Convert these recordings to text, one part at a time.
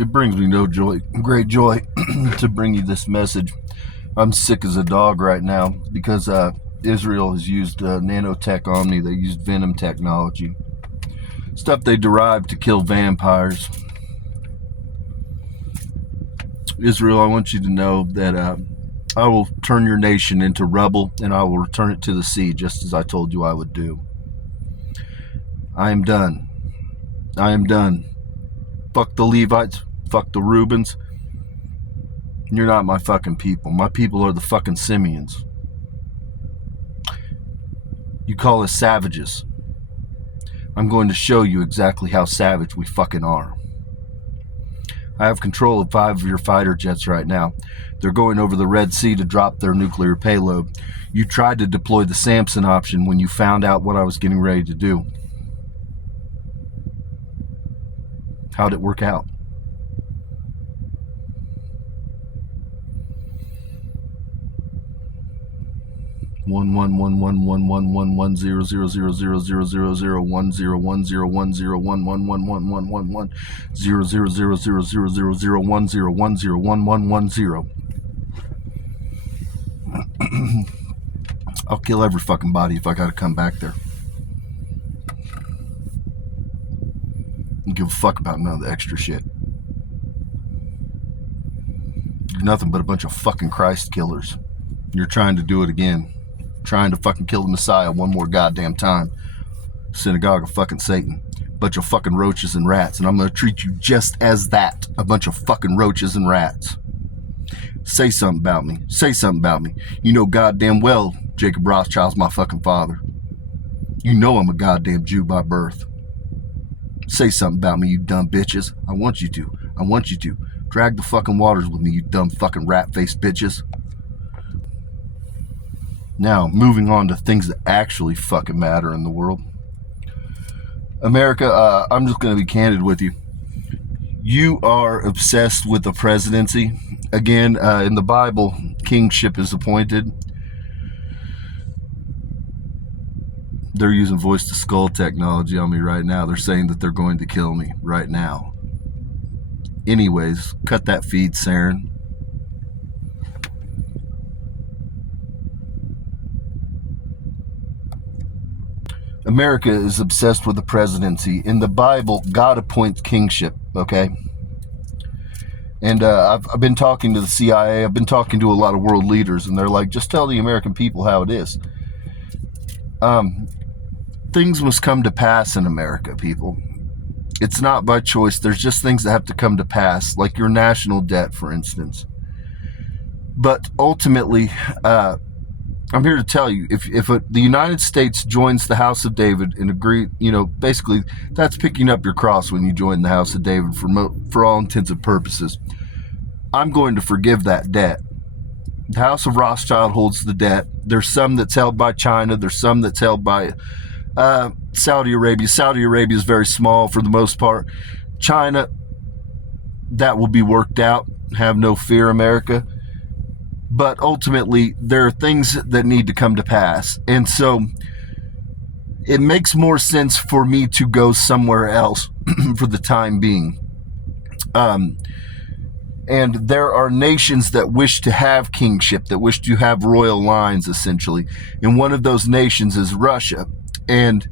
It brings me no joy, great joy, to bring you this message. I'm sick as a dog right now because Israel has used nanotech on me. They used venom technology, stuff they derived to kill vampires. Israel, I want you to know that I will turn your nation into rubble, and I will return it to the sea, just as I told you I would do. I am done. I am done. Fuck the Levites. Fuck the Reubens. You're not my fucking people. My people are the fucking Simeons. You call us savages. I'm going to show you exactly how savage we fucking are. I have control of 5 of your fighter jets right now. They're going over the Red Sea to drop their nuclear payload. You tried to deploy the Samson option when you found out what I was getting ready to do. How'd it work out? One one one one one one one one 0 I'll kill every fucking body if I gotta come back there. Don't give a fuck about none of the extra shit. You're nothing but a bunch of fucking Christ killers. You're trying to do it again. Trying to fucking kill the Messiah one more goddamn time. Synagogue of fucking Satan. Bunch of fucking roaches and rats. And I'm going to treat you just as that. A bunch of fucking roaches and rats. Say something about me. Say something about me. You know goddamn well Jacob Rothschild's my fucking father. You know I'm a goddamn Jew by birth. Say something about me, you dumb bitches. I want you to. I want you to. Drag the fucking waters with me, you dumb fucking rat-faced bitches. Now, moving on to things that actually fucking matter in the world. America, I'm just going to be candid with you. You are obsessed with the presidency. Again, in the Bible, kingship is appointed. They're using voice-to-skull technology on me right now. They're saying that they're going to kill me right now. Anyways, cut that feed, Saren. America is obsessed with the presidency. In the Bible, God appoints kingship, okay? And I've been talking to the CIA. I've been talking to a lot of world leaders, and they're like, just tell the American people how it is. Things must come to pass in America, people. It's not by choice. There's just things that have to come to pass, like your national debt, for instance. But ultimately, I'm here to tell you, if the United States joins the House of David and agree, basically that's picking up your cross when you join the House of David for all intents and purposes. I'm going to forgive that debt. The House of Rothschild holds the debt. There's some that's held by China. There's some that's held by Saudi Arabia. Saudi Arabia is very small for the most part. China, that will be worked out. Have no fear, America. But ultimately, there are things that need to come to pass. And so it makes more sense for me to go somewhere else for the time being. And there are nations that wish to have kingship, that wish to have royal lines, essentially. And one of those nations is Russia. And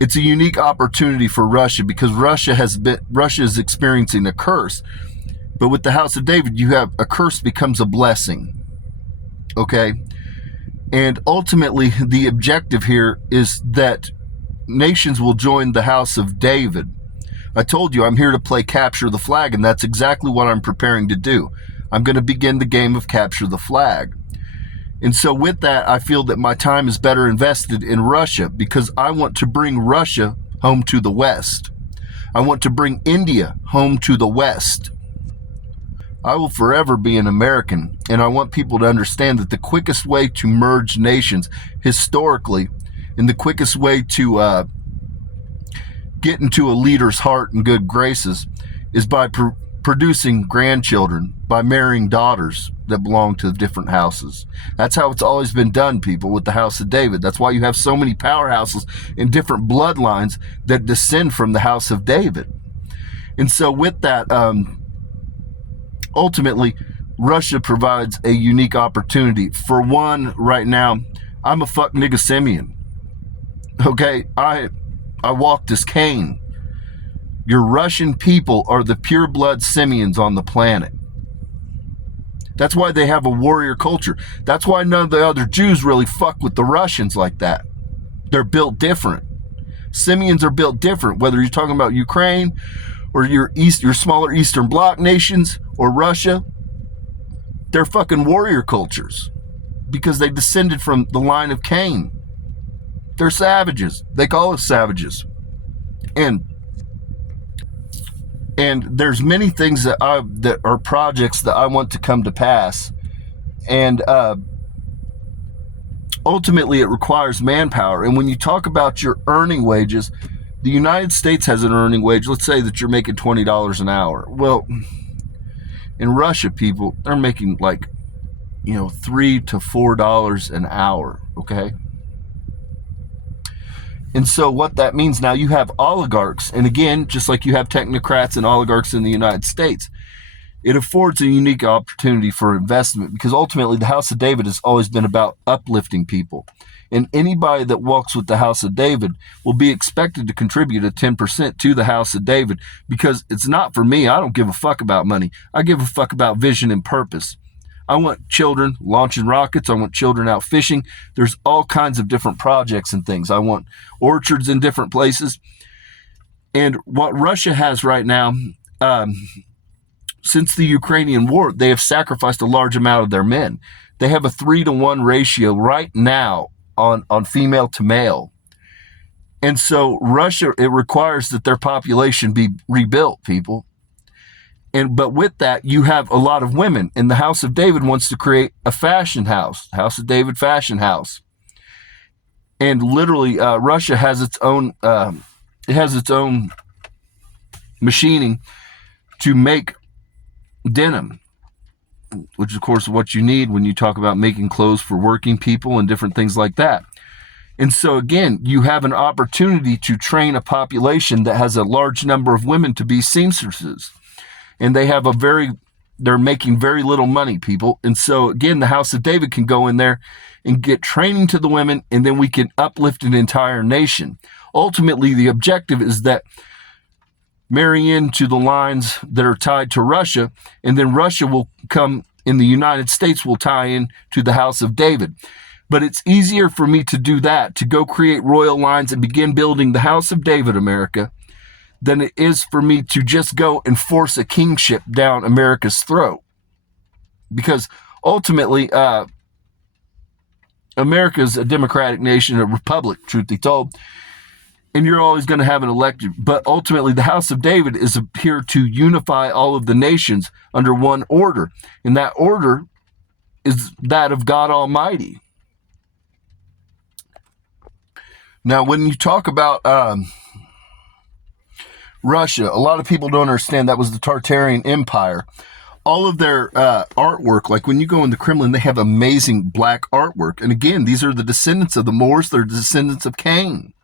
it's a unique opportunity for Russia because Russia is experiencing a curse. But with the House of David, you have a curse becomes a blessing. Okay? And ultimately, the objective here is that nations will join the House of David. I told you I'm here to play Capture the Flag, and that's exactly what I'm preparing to do. I'm going to begin the game of Capture the Flag. And so with that, I feel that my time is better invested in Russia because I want to bring Russia home to the West. I want to bring India home to the West. I will forever be an American, and I want people to understand that the quickest way to merge nations historically, and the quickest way to get into a leader's heart and good graces is by producing grandchildren, by marrying daughters that belong to different houses. That's how it's always been done, people, with the House of David. That's why you have so many powerhouses in different bloodlines that descend from the House of David. And so with that, ultimately, Russia provides a unique opportunity. For one, right now, I'm a fuck nigga simian. Okay, I walk this cane. Your Russian people are the pure blood simians on the planet. That's why they have a warrior culture. That's why none of the other Jews really fuck with the Russians like that. They're built different. Simians are built different, whether you're talking about Ukraine or your smaller Eastern Bloc nations or Russia. They're fucking warrior cultures because they descended from the line of Cain. They're savages. They call us savages. And there's many things that are projects that I want to come to pass. And ultimately it requires manpower. And when you talk about your earning wages, the United States has an earning wage. Let's say that you're making $20 an hour. Well, in Russia, people, they're making like, $3 to $4 an hour, okay? And so what that means now, you have oligarchs, and again, just like you have technocrats and oligarchs in the United States, it affords a unique opportunity for investment because ultimately the House of David has always been about uplifting people. And anybody that walks with the House of David will be expected to contribute a 10% to the House of David because it's not for me. I don't give a fuck about money. I give a fuck about vision and purpose. I want children launching rockets. I want children out fishing. There's all kinds of different projects and things. I want orchards in different places. And what Russia has right now, since the Ukrainian war, they have sacrificed a large amount of their men. They have a 3-to-1 ratio right now on female to male. And so Russia, it requires that their population be rebuilt, people. But with that, you have a lot of women. And the House of David wants to create a fashion house, House of David Fashion House. And literally, Russia has its own machining to make denim, which of course is what you need when you talk about making clothes for working people and different things like that. And so again, you have an opportunity to train a population that has a large number of women to be seamstresses. And they're making very little money, people. And so again, the House of David can go in there and get training to the women, and then we can uplift an entire nation. Ultimately, the objective is that marry into the lines that are tied to Russia, and then Russia will come in the United States will tie in to the House of David. But it's easier for me to do that, to go create royal lines and begin building the House of David, America, than it is for me to just go and force a kingship down America's throat. Because ultimately, America's a democratic nation, a republic, truth be told, and you're always going to have an elected. But ultimately, the House of David is here to unify all of the nations under one order. And that order is that of God Almighty. Now, when you talk about Russia, a lot of people don't understand that was the Tartarian Empire. All of their artwork, like when you go in the Kremlin, they have amazing black artwork. And again, these are the descendants of the Moors. They're descendants of Cain.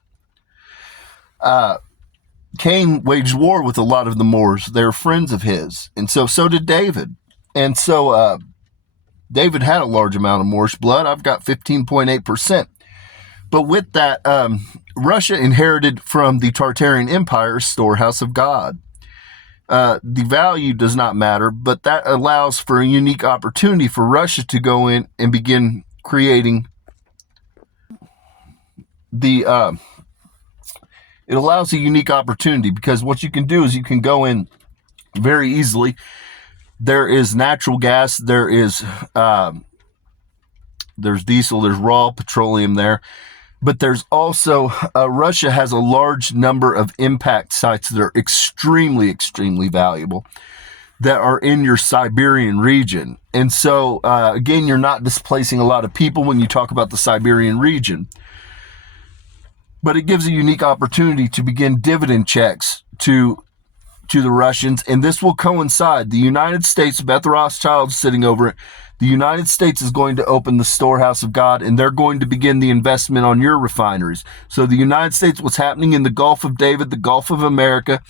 Cain waged war with a lot of the Moors. They're friends of his. And so did David. And so David had a large amount of Moorish blood. I've got 15.8%. But with that, Russia inherited from the Tartarian Empire storehouse of God. The value does not matter, but that allows for a unique opportunity for Russia to go in and begin creating it allows a unique opportunity because what you can do is you can go in very easily. There is natural gas, there's diesel, there's raw petroleum there. But there's also, Russia has a large number of impact sites that are extremely, extremely valuable that are in your Siberian region. And so, again, you're not displacing a lot of people when you talk about the Siberian region. But it gives a unique opportunity to begin dividend checks to the Russians. And this will coincide. The United States, Beth Rothschild sitting over it, the United States is going to open the storehouse of God, and they're going to begin the investment on your refineries. So the United States, what's happening in the Gulf of David, the Gulf of America,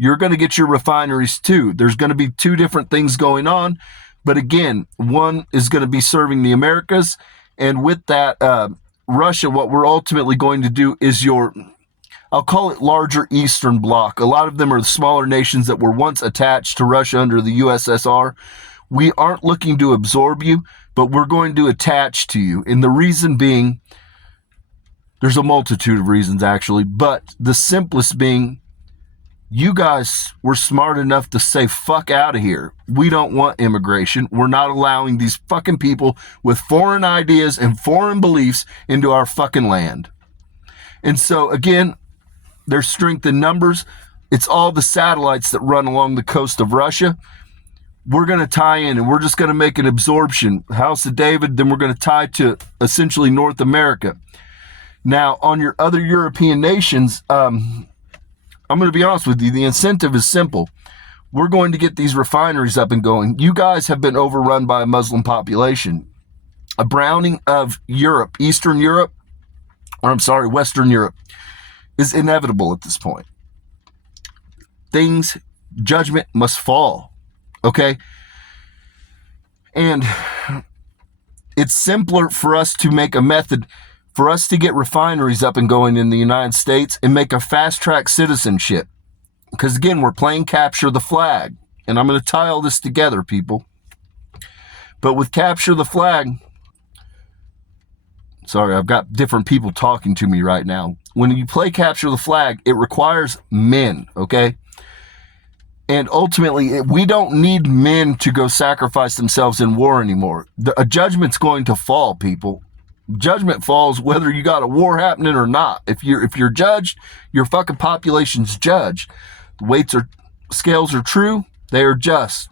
you're going to get your refineries too. There's going to be two different things going on. But again, one is going to be serving the Americas. And with that, Russia, what we're ultimately going to do is I'll call it larger Eastern Bloc. A lot of them are the smaller nations that were once attached to Russia under the USSR. We aren't looking to absorb you, but we're going to attach to you. And the reason being, there's a multitude of reasons actually, but the simplest being, you guys were smart enough to say, fuck out of here. We don't want immigration. We're not allowing these fucking people with foreign ideas and foreign beliefs into our fucking land. And so again, there's strength in numbers. It's all the satellites that run along the coast of Russia. We're going to tie in and we're just going to make an absorption. House of David, then we're going to tie to essentially North America. Now, on your other European nations, I'm going to be honest with you. The incentive is simple. We're going to get these refineries up and going. You guys have been overrun by a Muslim population. A browning of Europe, Western Europe, is inevitable at this point. Judgment must fall. Okay? And it's simpler for us to make a method for us to get refineries up and going in the United States and make a fast-track citizenship. Because again, we're playing capture the flag. And I'm going to tie all this together, people. But with capture the flag, sorry, I've got different people talking to me right now. When you play capture the flag, it requires men, okay? And ultimately, we don't need men to go sacrifice themselves in war anymore. A judgment's going to fall, people. Judgment falls whether you got a war happening or not. If you're judged, your fucking population's judged. The scales are true, they are just.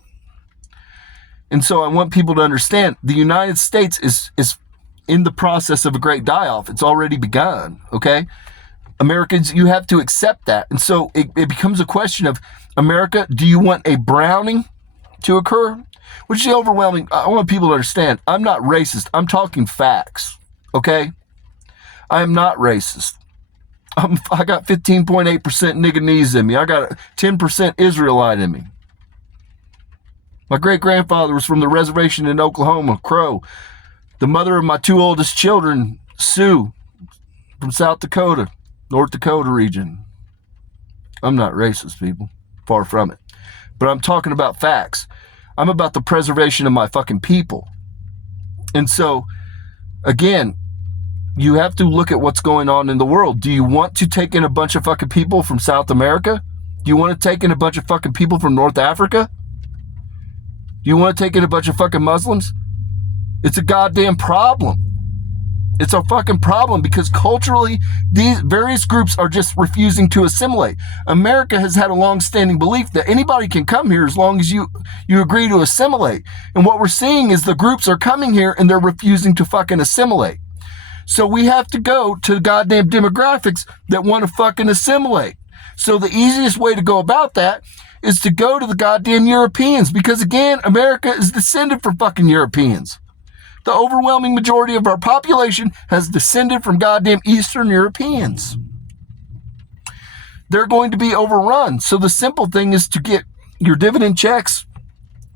And so I want people to understand the United States is in the process of a great die-off. It's already begun, okay? Americans, you have to accept that. And so it becomes a question of, America, do you want a browning to occur? Which is overwhelming. I want people to understand, I'm not racist. I'm talking facts. Okay? I am not racist. I got 15.8% Nigganese in me. I got 10% Israelite in me. My great-grandfather was from the reservation in Oklahoma, Crow. The mother of my two oldest children, Sue, from South Dakota, North Dakota region. I'm not racist, people. Far from it. But I'm talking about facts. I'm about the preservation of my fucking people. And so, again, you have to look at what's going on in the world. Do you want to take in a bunch of fucking people from South America? Do you want to take in a bunch of fucking people from North Africa? Do you want to take in a bunch of fucking Muslims? It's a goddamn problem. It's a fucking problem because culturally, these various groups are just refusing to assimilate. America has had a long-standing belief that anybody can come here as long as you agree to assimilate. And what we're seeing is the groups are coming here and they're refusing to fucking assimilate. So we have to go to the goddamn demographics that want to fucking assimilate. So the easiest way to go about that is to go to the goddamn Europeans because, again, America is descended from fucking Europeans. The overwhelming majority of our population has descended from goddamn Eastern Europeans. They're going to be overrun. So the simple thing is to get your dividend checks.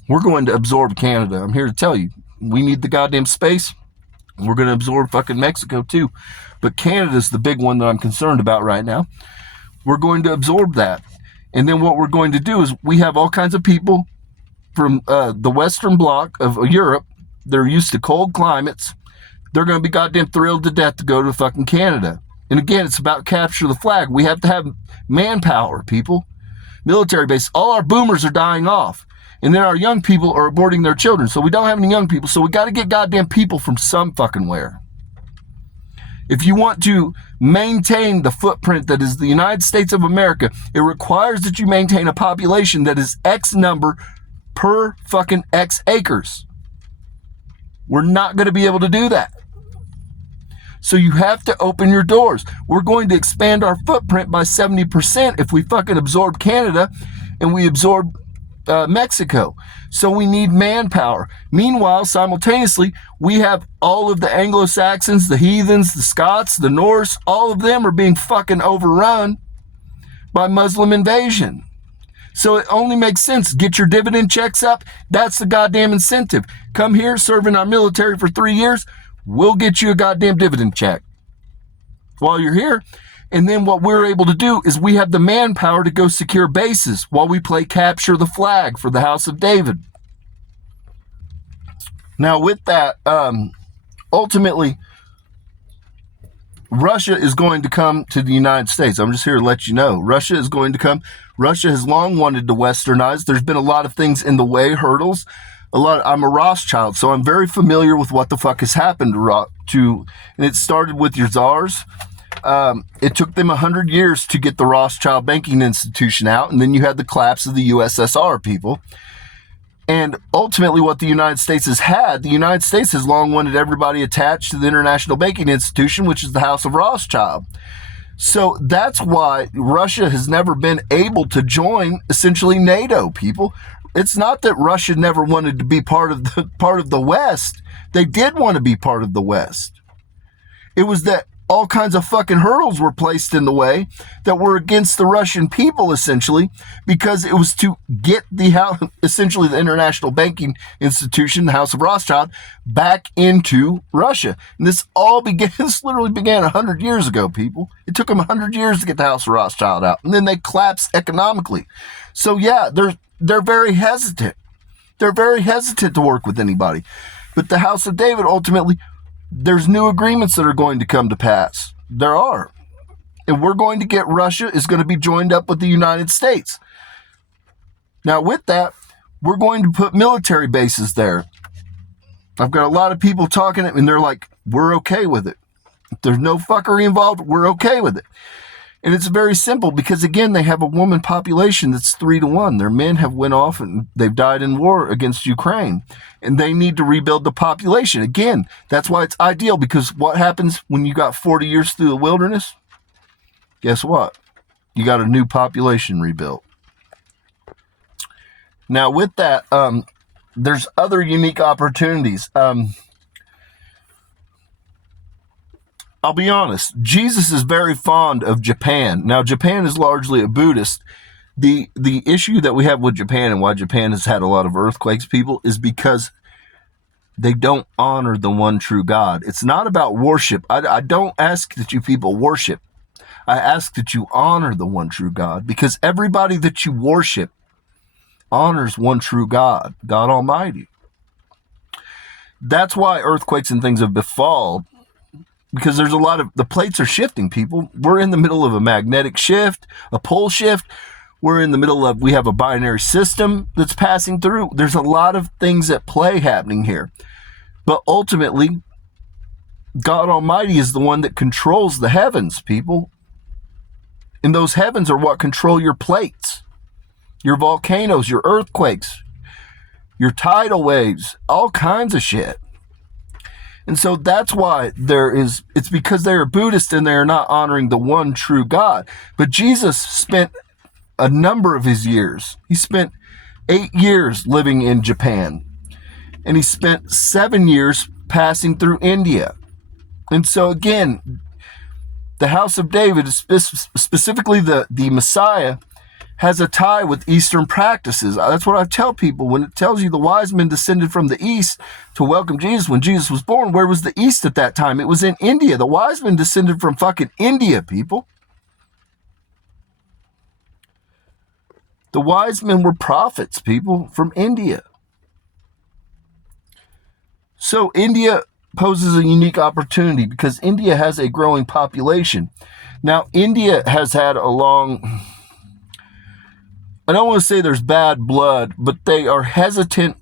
We're going to absorb Canada. I'm here to tell you, we need the goddamn space. We're going to absorb fucking Mexico too. But Canada's the big one that I'm concerned about right now. We're going to absorb that. And then what we're going to do is we have all kinds of people from the Western Bloc of Europe. They're used to cold climates. They're going to be goddamn thrilled to death to go to fucking Canada. And again, it's about capture the flag. We have to have manpower, people. Military base. All our boomers are dying off. And then our young people are aborting their children. So we don't have any young people. So we got to get goddamn people from some fucking where. If you want to maintain the footprint that is the United States of America, it requires that you maintain a population that is X number per fucking X acres. We're not going to be able to do that. So you have to open your doors. We're going to expand our footprint by 70% if we fucking absorb Canada and we absorb Mexico. So we need manpower. Meanwhile, simultaneously, we have all of the Anglo-Saxons, the heathens, the Scots, the Norse, all of them are being fucking overrun by Muslim invasion. So it only makes sense. Get your dividend checks up. That's the goddamn incentive. Come here, serve in our military for 3 years. We'll get you a goddamn dividend check while you're here. And then what we're able to do is we have the manpower to go secure bases while we play capture the flag for the House of David. Now with that, ultimately, Russia is going to come to the United States. I'm just here to let you know. Russia is going to come. Russia has long wanted to westernize. There's been a lot of things in the way, hurdles. I'm a Rothschild, so I'm very familiar with what the fuck has happened to and it started with your czars. It took them 100 years to get the Rothschild banking institution out, and then you had the collapse of the USSR, people. And ultimately what the United States has long wanted everybody attached to the international banking institution, which is the House of Rothschild. So that's why Russia has never been able to join essentially NATO, people. It's not that Russia never wanted to be part of the West. They did want to be part of the West. It was that all kinds of fucking hurdles were placed in the way that were against the Russian people, essentially, because it was to get essentially the international banking institution, the House of Rothschild, back into Russia. And this literally began 100 years ago, people. It took them 100 years to get the House of Rothschild out. And then they collapsed economically. So yeah, they're very hesitant. They're very hesitant to work with anybody. But the House of David, ultimately, there's new agreements that are going to come to pass. There are. And we're going to get Russia is going to be joined up with the United States. Now, with that, we're going to put military bases there. I've got a lot of people talking, and they're like, we're okay with it. If there's no fuckery involved, we're okay with it. And it's very simple because, again, they have a woman population that's 3-1. Their men have went off and they've died in war against Ukraine. And they need to rebuild the population. Again, that's why it's ideal, because what happens when you got 40 years through the wilderness? Guess what? You got a new population rebuilt. Now, with that, there's other unique opportunities. I'll be honest, Jesus is very fond of Japan. Now, Japan is largely a Buddhist. The issue that we have with Japan and why Japan has had a lot of earthquakes, people, is because they don't honor the one true God. It's not about worship. I don't ask that you people worship. I ask that you honor the one true God, because everybody that you worship honors one true God, God Almighty. That's why earthquakes and things have befallen, because there's a lot of, the plates are shifting, people. We're in the middle of a magnetic shift, a pole shift. We're in the middle of, we have a binary system that's passing through. There's a lot of things at play happening here. But ultimately, God Almighty is the one that controls the heavens, people. And those heavens are what control your plates, your volcanoes, your earthquakes, your tidal waves, all kinds of shit. And so that's why it's because they are Buddhist and they are not honoring the one true God. But Jesus spent a number of his years. He spent 8 years living in Japan. And he spent 7 years passing through India. And so again, the House of David, specifically the Messiah, has a tie with Eastern practices. That's what I tell people. When it tells you the wise men descended from the East to welcome Jesus when Jesus was born, where was the East at that time? It was in India. The wise men descended from fucking India, people. The wise men were prophets, people, from India. So India poses a unique opportunity because India has a growing population. Now, India has had a long... I don't want to say there's bad blood, but they are hesitant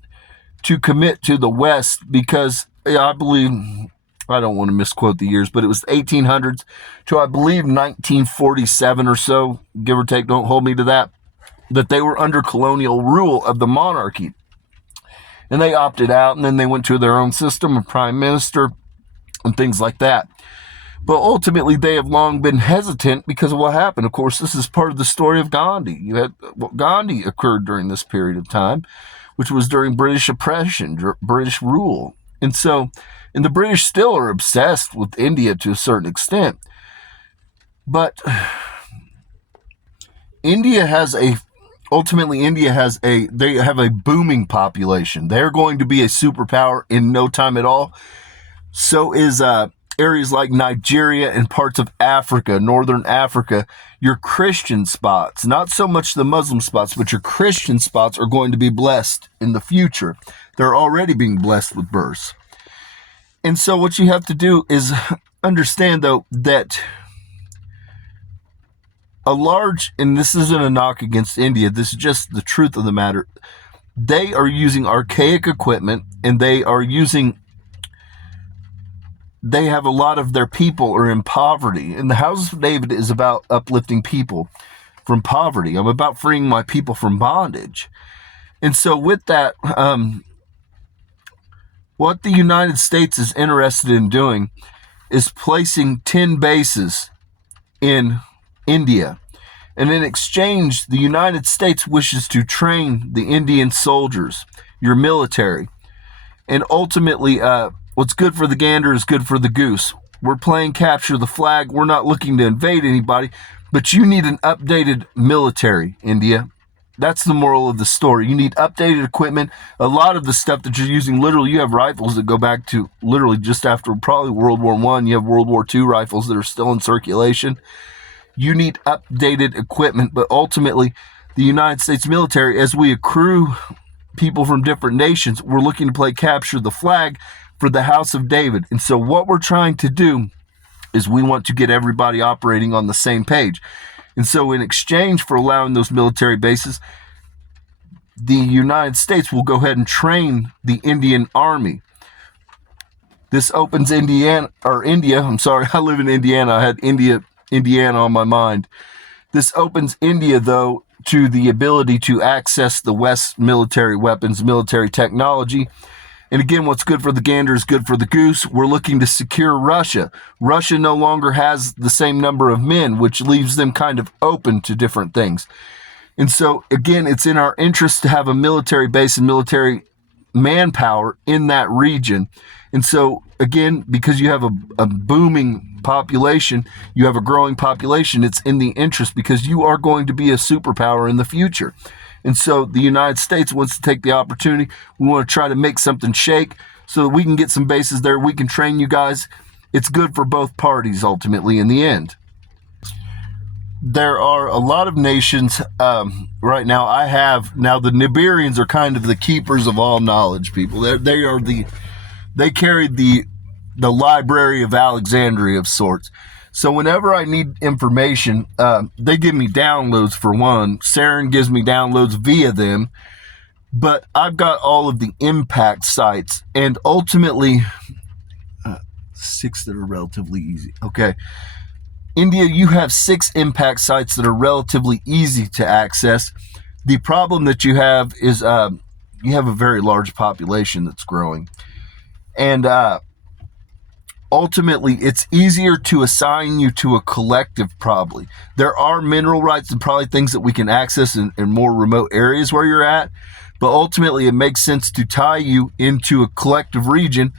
to commit to the West because I believe, I don't want to misquote the years, but it was 1800s to, I believe, 1947 or so, give or take, don't hold me to that they were under colonial rule of the monarchy. And they opted out, and then they went to their own system of prime minister and things like that. But ultimately, they have long been hesitant because of what happened. Of course, this is part of the story of Gandhi. You had what Gandhi occurred during this period of time, which was during British oppression, British rule. And the British still are obsessed with India to a certain extent. But India has a ultimately India they have a booming population. They're going to be a superpower in no time at all. So is areas like Nigeria and parts of Africa, northern Africa. Your Christian spots, not so much the Muslim spots, but your Christian spots are going to be blessed in the future. They're already being blessed with births. And so what you have to do is understand, though, that and this isn't a knock against India, this is just the truth of the matter, they are using archaic equipment, and they have a lot of their people are in poverty. And the House of David is about uplifting people from poverty. I'm about freeing my people from bondage. And so with that, what the United States is interested in doing is placing 10 bases in India. And in exchange, the United States wishes to train the Indian soldiers, your military. And ultimately, what's good for the gander is good for the goose. We're playing capture the flag. We're not looking to invade anybody, but you need an updated military, India. That's the moral of the story. You need updated equipment. A lot of the stuff that you're using, literally, you have rifles that go back to literally just after probably World War I. You have World War II rifles that are still in circulation. You need updated equipment, but ultimately, the United States military, as we accrue people from different nations, we're looking to play capture the flag for the House of David. And so what we're trying to do is we want to get everybody operating on the same page. And so in exchange for allowing those military bases, the United States will go ahead and train the Indian Army. This opens India. I'm sorry, I live in Indiana. I had Indiana on my mind. This opens India, though, to the ability to access the West's military weapons, military technology. And again, what's good for the gander is good for the goose. We're looking to secure Russia. Russia no longer has the same number of men, which leaves them kind of open to different things. And so, again, it's in our interest to have a military base and military manpower in that region. And so, again, because you have a booming population, you have a growing population, it's in the interest because you are going to be a superpower in the future. And so the United States wants to take the opportunity. We want to try to make something shake so that we can get some bases there. We can train you guys. It's good for both parties ultimately in the end. There are a lot of nations right now. The Nibirians are kind of the keepers of all knowledge, people. They carry the Library of Alexandria of sorts. So whenever I need information, they give me downloads for one. Saren gives me downloads via them. But I've got all of the impact sites, and ultimately, 6 that are relatively easy. Okay. India, you have 6 impact sites that are relatively easy to access. The problem that you have is you have a very large population that's growing. And ultimately, it's easier to assign you to a collective, probably. There are mineral rights and probably things that we can access in more remote areas where you're at, but ultimately it makes sense to tie you into a collective region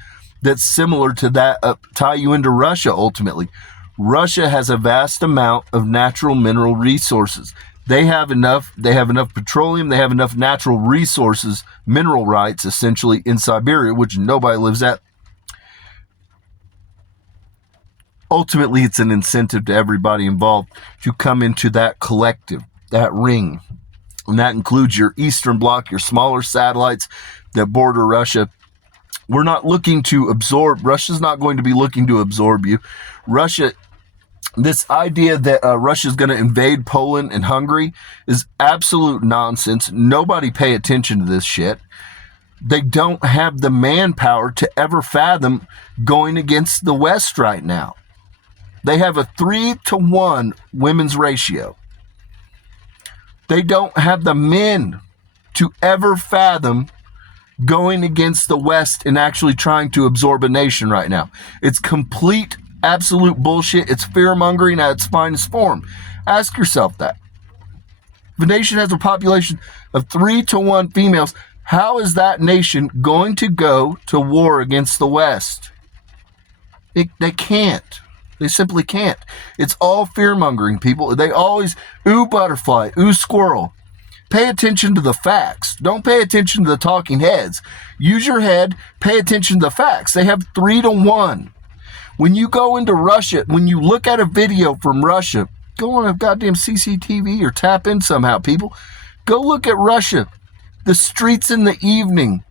that's similar to that, tie you into Russia ultimately. Russia has a vast amount of natural mineral resources. They have enough petroleum, they have enough natural resources, mineral rights essentially in Siberia, which nobody lives at. Ultimately, it's an incentive to everybody involved to come into that collective, that ring. And that includes your Eastern Bloc, your smaller satellites that border Russia. We're not looking to absorb. Russia's not going to be looking to absorb you. This idea that Russia's going to invade Poland and Hungary is absolute nonsense. Nobody pay attention to this shit. They don't have the manpower to ever fathom going against the West right now. They have a 3-to-1 women's ratio. They don't have the men to ever fathom going against the West and actually trying to absorb a nation right now. It's complete, absolute bullshit. It's fear-mongering at its finest form. Ask yourself that. If a nation has a population of 3-to-1 females, how is that nation going to go to war against the West? They can't. They simply can't. It's all fear-mongering, people. They always, ooh, butterfly, ooh, squirrel. Pay attention to the facts. Don't pay attention to the talking heads. Use your head. Pay attention to the facts. They have 3-1. When you go into Russia, when you look at a video from Russia, go on a goddamn CCTV or tap in somehow, people. Go look at Russia. The streets in the evening,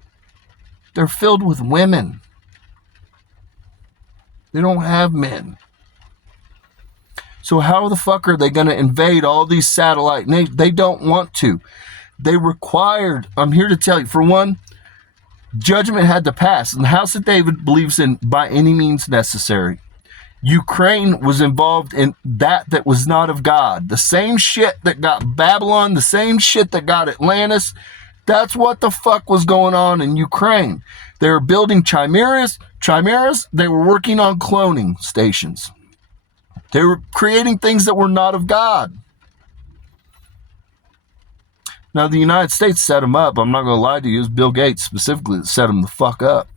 they're filled with women. They don't have men. So how the fuck are they going to invade all these satellite nations? They don't want to. They required, I'm here to tell you, for one, judgment had to pass. And the House of David believes in by any means necessary. Ukraine was involved in that was not of God. The same shit that got Babylon, the same shit that got Atlantis, that's what the fuck was going on in Ukraine. They were building chimeras. They were working on cloning stations. They were creating things that were not of God. Now, the United States set them up. I'm not going to lie to you. It was Bill Gates specifically that set them the fuck up.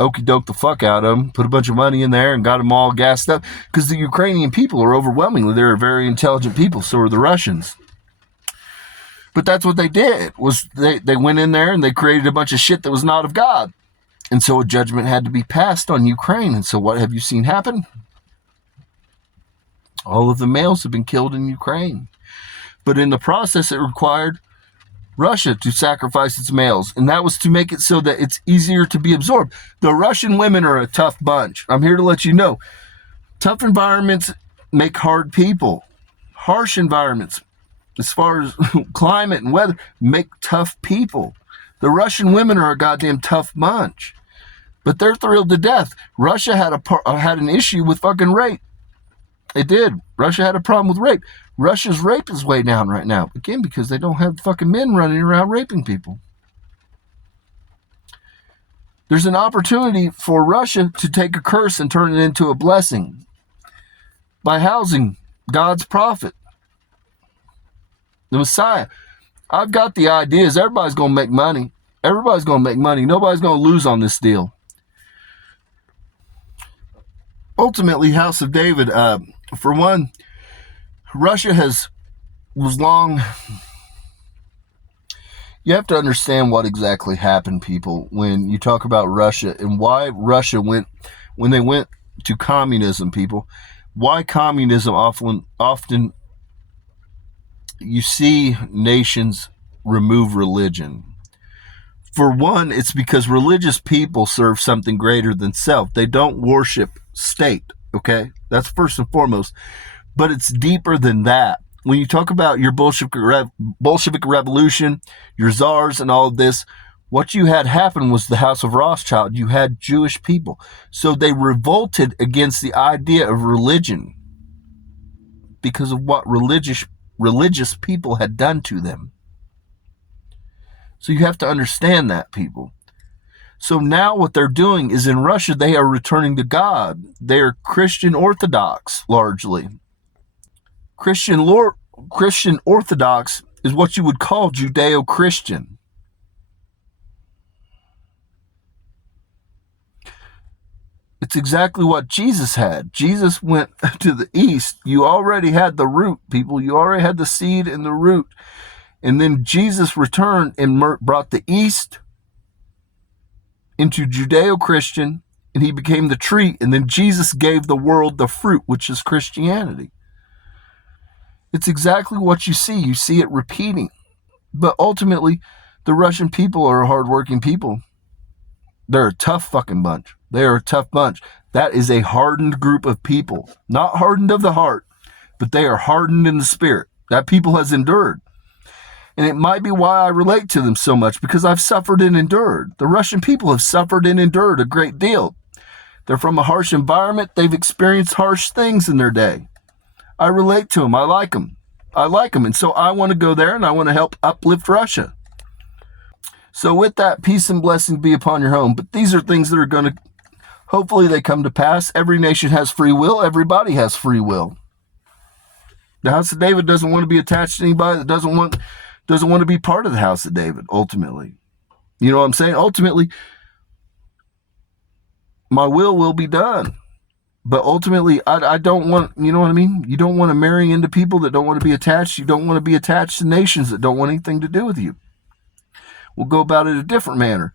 Okey doke the fuck out of them, put a bunch of money in there and got them all gassed up. Because the Ukrainian people are overwhelmingly, they're very intelligent people. So are the Russians. But that's what they did, was they went in there and they created a bunch of shit that was not of God. And so a judgment had to be passed on Ukraine. And so what have you seen happen? All of the males have been killed in Ukraine. But in the process, it required Russia to sacrifice its males. And that was to make it so that it's easier to be absorbed. The Russian women are a tough bunch. I'm here to let you know. Tough environments make hard people. Harsh environments, as far as climate and weather, make tough people. The Russian women are a goddamn tough bunch. But they're thrilled to death. Russia had an issue with fucking rape. It did. Russia had a problem with rape. Russia's rape is way down right now. Again, because they don't have fucking men running around raping people. There's an opportunity for Russia to take a curse and turn it into a blessing by housing God's prophet, the Messiah. I've got the ideas. Everybody's going to make money. Everybody's going to make money. Nobody's going to lose on this deal. Ultimately, House of David, for one, Russia was long. You have to understand what exactly happened, people, when you talk about Russia and why Russia when they went to communism, people, why communism often you see nations remove religion. For one, it's because religious people serve something greater than self. They don't worship state, okay? That's first and foremost. But it's deeper than that. When you talk about your Bolshevik revolution, your czars and all of this, what you had happen was the House of Rothschild. You had Jewish people. So they revolted against the idea of religion because of what religious people had done to them. So you have to understand that, people. So now what they're doing is in Russia, they are returning to God. They are Christian Orthodox, largely. Christian Orthodox is what you would call Judeo-Christian. It's exactly what Jesus had. Jesus went to the east. You already had the root, people. You already had the seed and the root. And then Jesus returned and brought the east into Judeo-Christian, and he became the tree. And then Jesus gave the world the fruit, which is Christianity. It's exactly what you see. You see it repeating. But ultimately, the Russian people are a hardworking people. They're a tough fucking bunch. They are a tough bunch. That is a hardened group of people. Not hardened of the heart, but they are hardened in the spirit. That people has endured. And it might be why I relate to them so much, because I've suffered and endured. The Russian people have suffered and endured a great deal. They're from a harsh environment. They've experienced harsh things in their day. I relate to them. I like them. And so I want to go there and I want to help uplift Russia. So with that, peace and blessing be upon your home. But these are things that are going to, hopefully they come to pass. Every nation has free will. Everybody has free will. The House of David doesn't want to be attached to anybody that doesn't want to be part of the House of David, ultimately. You know what I'm saying? Ultimately, my will be done. But ultimately, I don't want, you know what I mean? You don't want to marry into people that don't want to be attached. You don't want to be attached to nations that don't want anything to do with you. We'll go about it a different manner.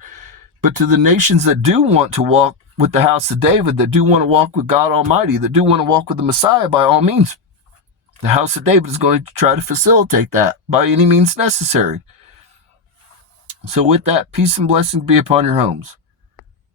But to the nations that do want to walk with the house of David, that do want to walk with God Almighty, that do want to walk with the Messiah, by all means, the house of David is going to try to facilitate that by any means necessary. So with that, peace and blessings be upon your homes.